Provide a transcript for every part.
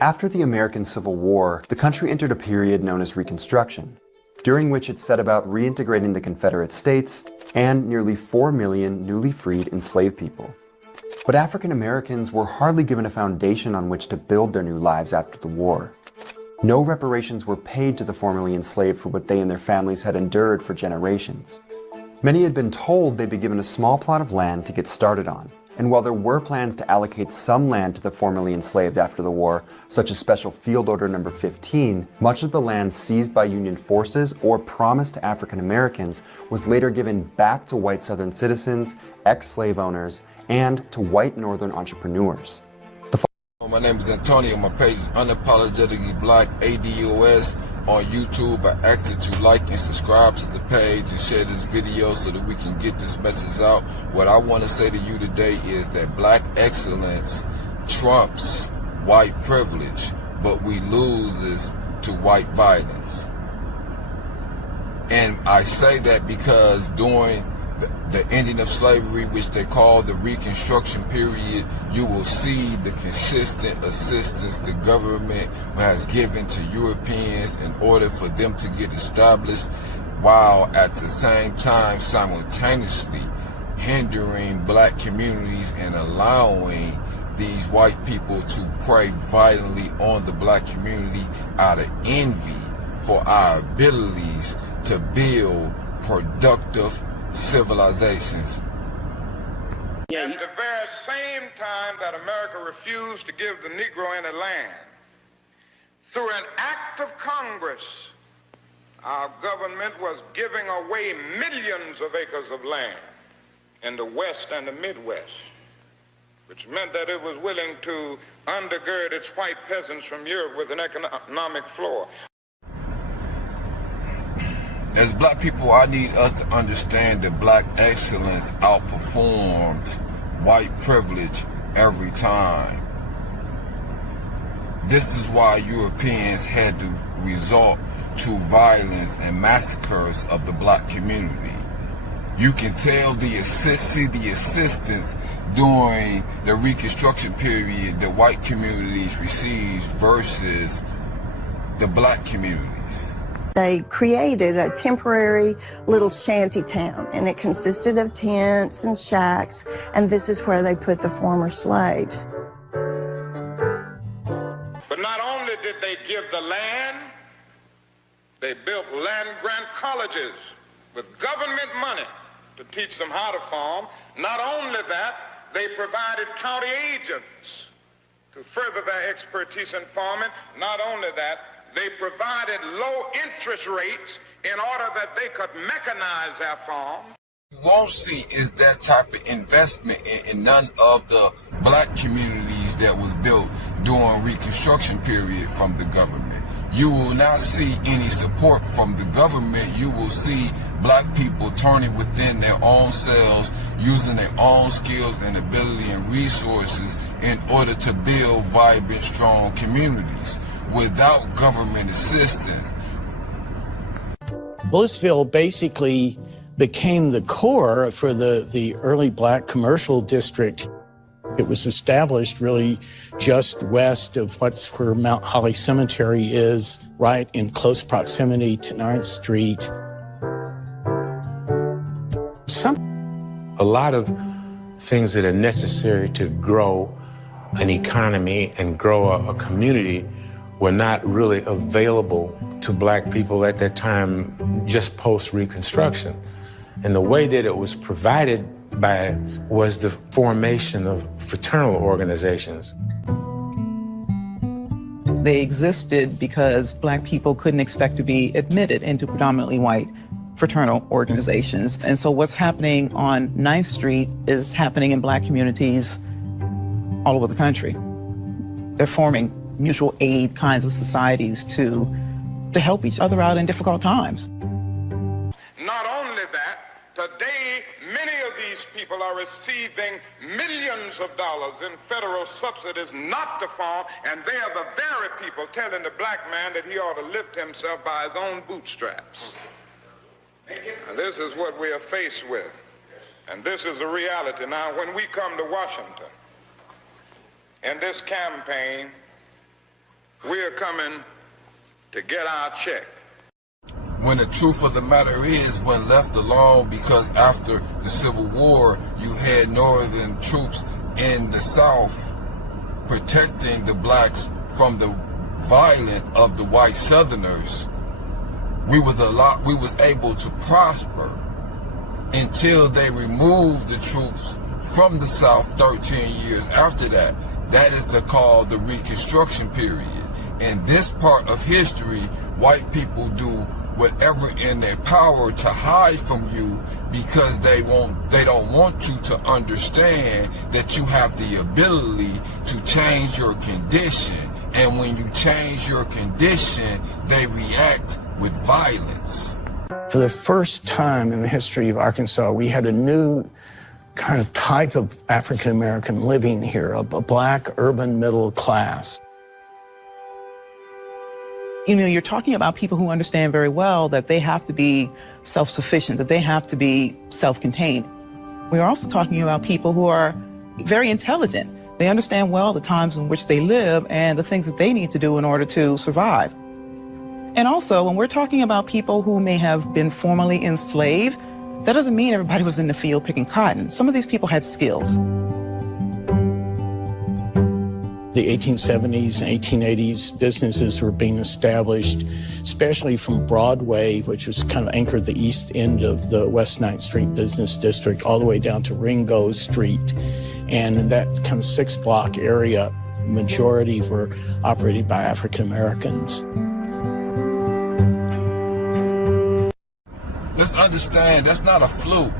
After the American Civil War, the country entered a period known as Reconstruction, during which it set about reintegrating the Confederate States and nearly 4 million newly freed enslaved people. But African Americans were hardly given a foundation on which to build their new lives after the war. No reparations were paid to the formerly enslaved for what they and their families had endured for generations. Many had been told they'd be given a small plot of land to get started on, and while there were plans to allocate some land to the formerly enslaved after the war, such as Special Field Order No. 15, much of the land seized by Union forces or promised to African Americans was later given back to white Southern citizens, ex-slave owners, and to white Northern entrepreneurs. My name is Antonio. My page is Unapologetically Black ADOS on YouTube. I ask that you like and subscribe to the page and share this video so that we can get this message out. What I want to say to you today is that black excellence trumps white privilege, but we loses to white violence. And I say that because during the ending of slavery, which they call the Reconstruction period, you will see the consistent assistance the government has given to Europeans in order for them to get established, while at the same time simultaneously hindering black communities and allowing these white people to prey violently on the black community out of envy for our abilities to build productive civilizations. At the very same time that America refused to give the Negro any land, through an act of Congress, our government was giving away millions of acres of land in the West and the Midwest, which meant that it was willing to undergird its white peasants from Europe with an economic floor. As black people, I need us to understand that black excellence outperformed white privilege every time. This is why Europeans had to resort to violence and massacres of the black community. You can tell the assistance during the Reconstruction period that white communities received versus the black communities. They created a temporary little shanty town, and it consisted of tents and shacks, and this is where they put the former slaves. But not only did they give the land, they built land-grant colleges with government money to teach them how to farm. Not only that, they provided county agents to further their expertise in farming. Not only that, they provided low interest rates in order that they could mechanize their farm. You won't see is that type of investment in none of the black communities that was built during Reconstruction period from the government. You will not see any support from the government. You will see black people turning within their own selves, using their own skills and ability and resources in order to build vibrant, strong communities without government assistance. Blissville basically became the core for the early black commercial district. It was established really just west of where Mount Holly Cemetery is, right in close proximity to 9th Street. A lot of things that are necessary to grow an economy and grow a community were not really available to black people at that time, just post-Reconstruction. And the way that it was provided by was the formation of fraternal organizations. They existed because black people couldn't expect to be admitted into predominantly white fraternal organizations. And so what's happening on 9th Street is happening in black communities all over the country. They're forming mutual aid kinds of societies to help each other out in difficult times. Not only that, today many of these people are receiving millions of dollars in federal subsidies not to farm, and they are the very people telling the black man that he ought to lift himself by his own bootstraps. And this is what we are faced with, and this is the reality. Now, when we come to Washington in this campaign, we're coming to get our check. When the truth of the matter is, when left alone, because after the Civil War, you had Northern troops in the South protecting the blacks from the violence of the white Southerners, we was able to prosper until they removed the troops from the South 13 years after that. That is called the Reconstruction period. In this part of history, white people do whatever in their power to hide from you because they don't want you to understand that you have the ability to change your condition. And when you change your condition, they react with violence. For the first time in the history of Arkansas, we had a new kind of type of African American living here, a black urban middle class. You know, you're talking about people who understand very well that they have to be self-sufficient, that they have to be self-contained. We're also talking about people who are very intelligent. They understand well the times in which they live and the things that they need to do in order to survive. And also, when we're talking about people who may have been formerly enslaved, that doesn't mean everybody was in the field picking cotton. Some of these people had skills. The 1870s and 1880s, businesses were being established, especially from Broadway, which was kind of anchored the east end of the West 9th Street Business District, all the way down to Ringo Street. And in that kind of 6-block area, majority were operated by African Americans. Let's understand, that's not a fluke.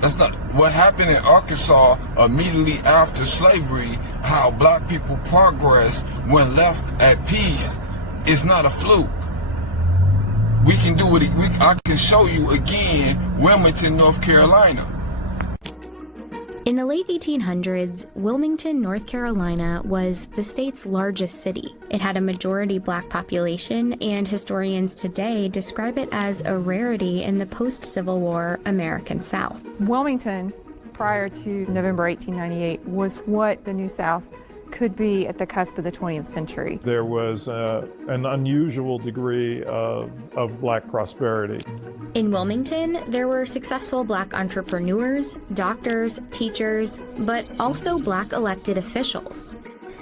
That's not what happened in Arkansas immediately after slavery. How black people progressed when left at peace is not a fluke. We can do it. I can show you again, Wilmington, North Carolina. In the late 1800s, Wilmington, North Carolina was the state's largest city. It had a majority black population, and historians today describe it as a rarity in the post-Civil War American South. Wilmington, prior to November 1898, was what the New South could be at the cusp of the 20th century. There was an unusual degree of black prosperity. In Wilmington, there were successful black entrepreneurs, doctors, teachers, but also black elected officials.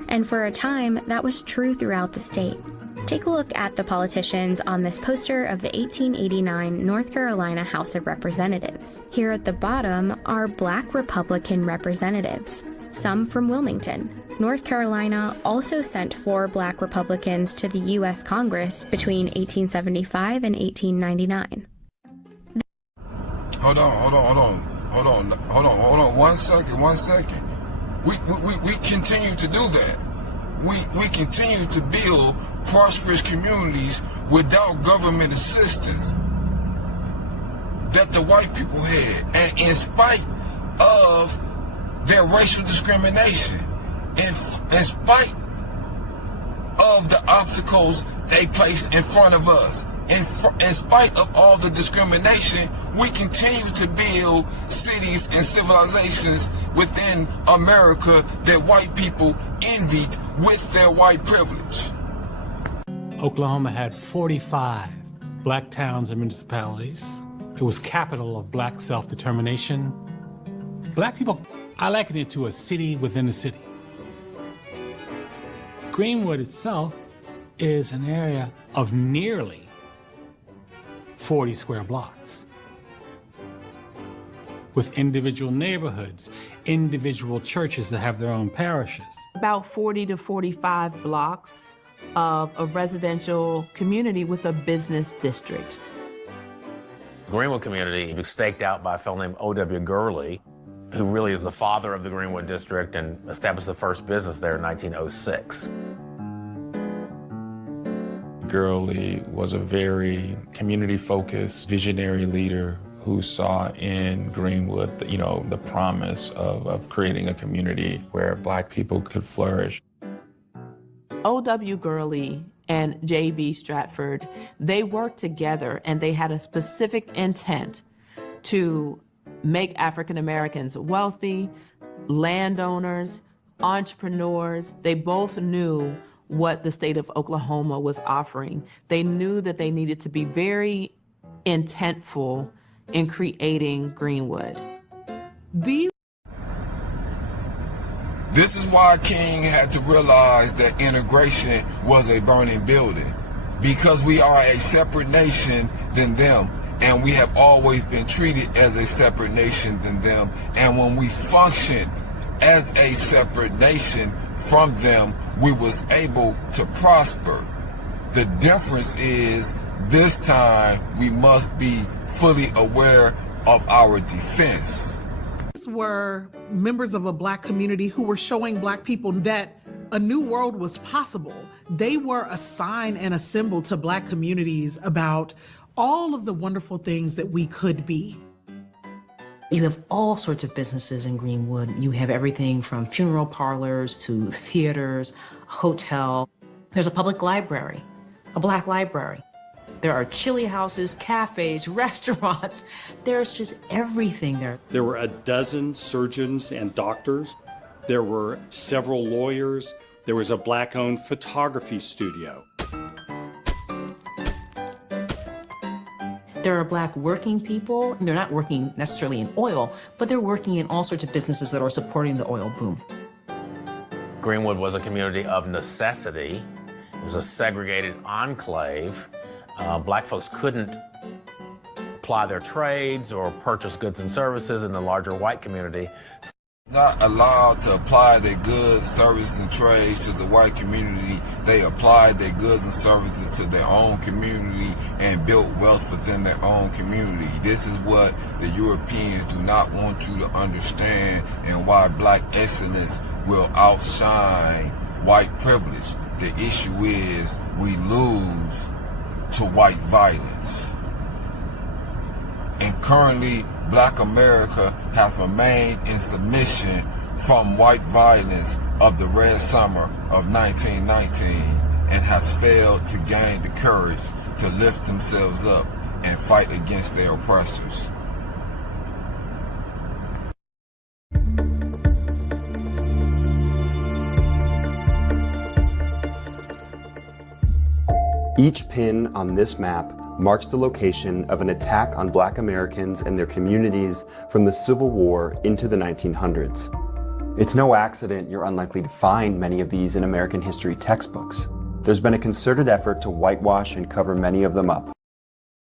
And for a time, that was true throughout the state. Take a look at the politicians on this poster of the 1889 North Carolina House of Representatives. Here at the bottom are black Republican representatives, some from Wilmington. North Carolina also sent 4 black Republicans to the U.S. Congress between 1875 and 1899. Hold on. One second. We continue to do that. We continue to build prosperous communities without government assistance that the white people had, and in spite of their racial discrimination, in spite of the obstacles they placed in front of us, in spite of all the discrimination, we continue to build cities and civilizations within America that white people envied with their white privilege. Oklahoma had 45 black towns and municipalities. It was capital of black self-determination. Black people, I liken it to a city within a city. Greenwood itself is an area of nearly 40 square blocks with individual neighborhoods, individual churches that have their own parishes. About 40 to 45 blocks of a residential community with a business district. Greenwood community was staked out by a fellow named O.W. Gurley, who really is the father of the Greenwood district and established the first business there in 1906. Gurley was a very community-focused, visionary leader who saw in Greenwood, the promise of creating a community where black people could flourish. O.W. Gurley and J.B. Stratford, they worked together and they had a specific intent to make African Americans wealthy, landowners, entrepreneurs. They both knew what the state of Oklahoma was offering. They knew that they needed to be very intentful in creating Greenwood. This is why King had to realize that integration was a burning building, because we are a separate nation than them, and we have always been treated as a separate nation than them. And when we functioned as a separate nation from them, we was able to prosper. The difference is this time we must be fully aware of our defense. Were members of a Black community who were showing Black people that a new world was possible. They were a sign and a symbol to Black communities about all of the wonderful things that we could be. You have all sorts of businesses in Greenwood. You have everything from funeral parlors to theaters, hotel. There's a public library, a Black library. There are chili houses, cafes, restaurants. There's just everything there. There were a dozen surgeons and doctors. There were several lawyers. There was a Black-owned photography studio. There are Black working people. They're not working necessarily in oil, but they're working in all sorts of businesses that are supporting the oil boom. Greenwood was a community of necessity. It was a segregated enclave. Black folks couldn't ply their trades or purchase goods and services in the larger white community. Not allowed to apply their goods, services, and trades to the white community. They applied their goods and services to their own community and built wealth within their own community. This is what the Europeans do not want you to understand, and why Black excellence will outshine white privilege. The issue is we lose to white violence. And currently, Black America has remained in submission from white violence of the Red Summer of 1919 and has failed to gain the courage to lift themselves up and fight against their oppressors. Each pin on this map marks the location of an attack on Black Americans and their communities from the Civil War into the 1900s. It's no accident you're unlikely to find many of these in American history textbooks. There's been a concerted effort to whitewash and cover many of them up.